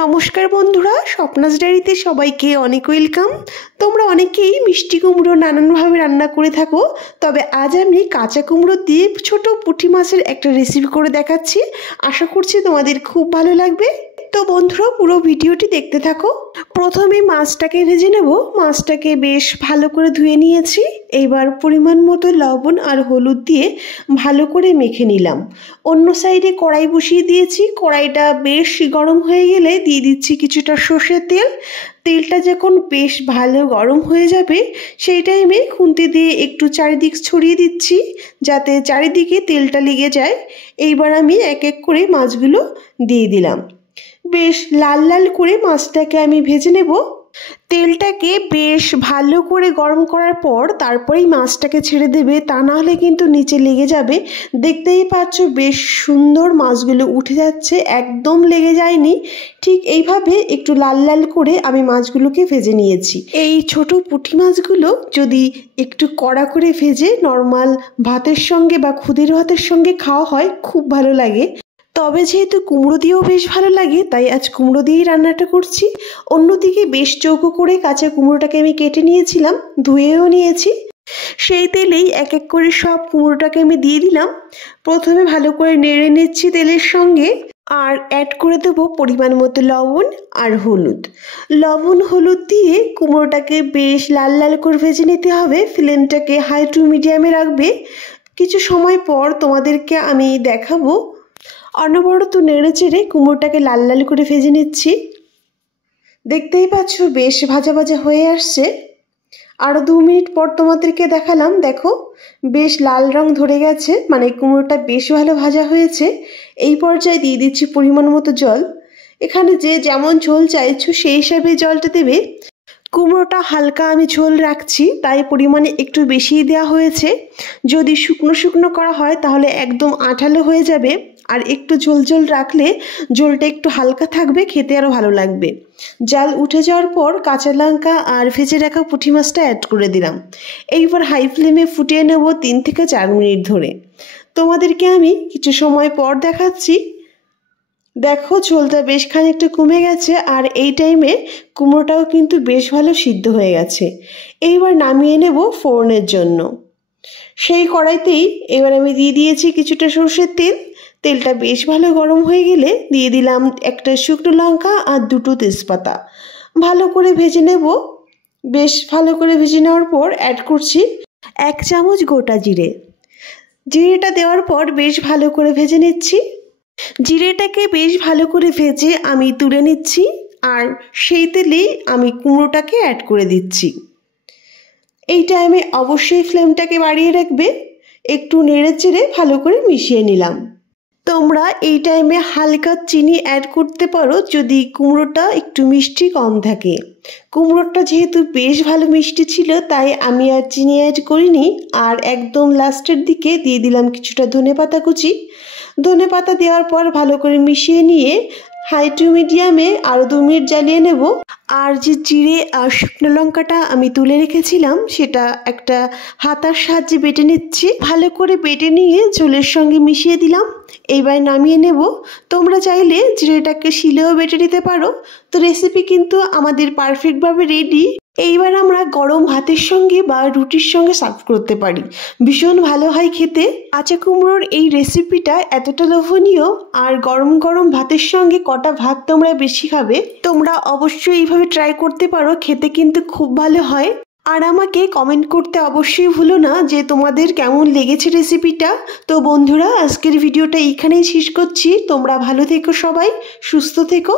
নমস্কার বন্ধুরা, স্বপ্নাস ডায়েরিতে সবাইকে অনেক ওয়েলকাম। তোমরা অনেকেই মিষ্টি কুমড়ো নানানভাবে রান্না করে থাকো, তবে আজ আমি কাঁচা কুমড়ো দিয়ে ছোট পুঁটি মাছের একটা রেসিপি করে দেখাচ্ছি। আশা করছি তোমাদের খুব ভালো লাগবে। তো বন্ধুরা, পুরো ভিডিওটি দেখতে থাকো। প্রথমে মাছটাকে ভেজে নেব। মাছটাকে বেশ ভালো করে ধুয়ে নিয়েছি। এইবার পরিমাণ মতো লবণ আর হলুদ দিয়ে ভালো করে মেখে নিলাম। অন্য সাইডে কড়াই বসিয়ে দিয়েছি। কড়াইটা বেশ গরম হয়ে গেলে দিয়ে দিচ্ছি কিছুটা সর্ষের তেল। তেলটা যখন বেশ ভালো গরম হয়ে যাবে সেই টাইমে খুন্তি দিয়ে একটু চারিদিক ছড়িয়ে দিচ্ছি যাতে চারিদিকে তেলটা লেগে যায়। এইবার আমি এক এক করে মাছগুলো দিয়ে দিলাম। বেশ লাল লাল করে মাছটাকে আমি ভেজে নেব। তেলটাকে বেশ ভালো করে গরম করার পর তারপরেই মাছটাকে ছেড়ে দেবে, তা না হলে কিন্তু নিচে লেগে যাবে। দেখতেই পাচ্ছ বেশ সুন্দর মাছগুলো উঠে যাচ্ছে, একদম লেগে যায়নি। ঠিক এইভাবে একটু লাল লাল করে আমি মাছগুলোকে ভেজে নিয়েছি। এই ছোট পুঁটি মাছগুলো যদি একটু কড়া করে ভেজে নর্মাল ভাতের সঙ্গে বা খুদের ভাতের সঙ্গে খাওয়া হয় খুব ভালো লাগে। তবে যেহেতু কুমড়ো দিয়েও বেশ ভালো লাগে তাই আজ কুমড়ো দিয়েই রান্নাটা করছি। অন্যদিকে বেশ চৌকো করে কাঁচা কুমড়োটাকে আমি কেটে নিয়েছিলাম, ধুয়েও নিয়েছি। সেই তেলেই এক এক করে সব কুমড়োটাকে আমি দিয়ে দিলাম। প্রথমে ভালো করে নেড়ে নিচ্ছি তেলের সঙ্গে, আর অ্যাড করে দেবো পরিমাণ মতো লবণ আর হলুদ। লবণ হলুদ দিয়ে কুমড়োটাকে বেশ লাল লাল করে ভেজে নিতে হবে। ফ্লেমটাকে হাই টু মিডিয়ামে রাখবে। কিছু সময় পর তোমাদেরকে আমি দেখাবো। অনবরত নেড়ে চেড়ে কুমড়োটাকে লাল লাল করে ভেজে নিচ্ছি। দেখতেই পাচ্ছ বেশ ভাজা ভাজা হয়ে আসছে। আরও 2 মিনিট পর তোমাদেরকে দেখালাম। দেখো বেশ লাল রং ধরে গেছে, মানে কুমড়োটা বেশ ভালো ভাজা হয়েছে। এই পর্যায়ে দিয়ে দিচ্ছি পরিমাণ মতো জল। এখানে যে যেমন ঝোল চাইছো সেই হিসাবে জলটা দেবে। কুমড়োটা হালকা আমি ঝোল রাখছি তাই পরিমাণে একটু বেশিই দেওয়া হয়েছে। যদি শুকনো শুকনো করা হয় তাহলে একদম আঠালো হয়ে যাবে, আর একটু ঝোল ঝোল রাখলে ঝোলটা একটু হালকা থাকবে, খেতে আরও ভালো লাগবে। জাল উঠে যাওয়ার পর কাঁচা লঙ্কা আর ভেজে রাখা পুঁটি মাছটা অ্যাড করে দিলাম। এইবার হাই ফ্লেমে ফুটিয়ে নেব 3 থেকে 4 মিনিট ধরে। তোমাদেরকে আমি কিছু সময় পর দেখাচ্ছি। দেখো ঝোলটা বেশ খানিকটা কমে গেছে, আর এই টাইমে কুমড়োটাও কিন্তু বেশ ভালো সিদ্ধ হয়ে গেছে। এইবার নামিয়ে নেব ফোড়নের জন্য। সেই কড়াইতেই এবার আমি দিয়ে দিয়েছি কিছুটা সর্ষের তেল। তেলটা বেশ ভালো গরম হয়ে গেলে দিয়ে দিলাম একটা শুকনো লঙ্কা আর 2টো তেজপাতা। ভালো করে ভেজে নেব। বেশ ভালো করে ভেজে নেওয়ার পর অ্যাড করছি 1 চামচ গোটা জিরে। জিরেটা দেওয়ার পর বেশ ভালো করে ভেজে নিচ্ছি। জিরেটাকে বেশ ভালো করে ভেজে আমি তুলে নিচ্ছি, আর সেই তেলেই আমি কুমড়োটাকে অ্যাড করে দিচ্ছি। এই টাইমে অবশ্যই ফ্লেমটাকে বাড়িয়ে রাখবে। একটু নেড়ে চেড়ে ভালো করে মিশিয়ে নিলাম। তোমরা এই টাইমে হালকা চিনি অ্যাড করতে পারো যদি কুমড়োটা একটু মিষ্টি কম থাকে। কুমড়োটা যেহেতু বেশ ভালো মিষ্টি ছিল তাই আমি আর চিনি অ্যাড করিনি। আর একদম লাস্টের দিকে দিয়ে দিলাম কিছুটা ধনেপাতা কুচি। ধনেপাতা দেওয়ার পর ভালো করে মিশিয়ে নিয়ে হাই টু মিডিয়ামে আরও 2 মিনিট জ্বালিয়ে নেব। আর যে জিরে আর শুকনো লঙ্কাটা আমি তুলে রেখেছিলাম সেটা একটা হাতার সাহায্যে বেটে নিচ্ছি। ভালো করে বেটে নিয়ে ঝোলের সঙ্গে মিশিয়ে দিলাম। এইবার নামিয়ে নেব। তোমরা চাইলে জিরেটাকে শিলেও বেটে নিতে পারো। তো রেসিপি কিন্তু আমাদের পারফেক্টভাবে রেডি। এইবার আমরা গরম ভাতের সঙ্গে বা রুটির সঙ্গে সার্ভ করতে পারি, ভীষণ ভালো হয় খেতে। কাঁচা কুমড়োর এই রেসিপিটা এতটা লোভনীয়, আর গরম গরম ভাতের সঙ্গে কটা ভাত তোমরা বেশি খাবে। তোমরা অবশ্যই এইভাবে ট্রাই করতে পারো, খেতে কিন্তু খুব ভালো হয়। আর আমাকে কমেন্ট করতে অবশ্যই ভুলো না যে তোমাদের কেমন লেগেছে রেসিপিটা। তো বন্ধুরা, আজকের ভিডিওটা এইখানেই শেষ করছি। তোমরা ভালো থেকো, সবাই সুস্থ থেকো।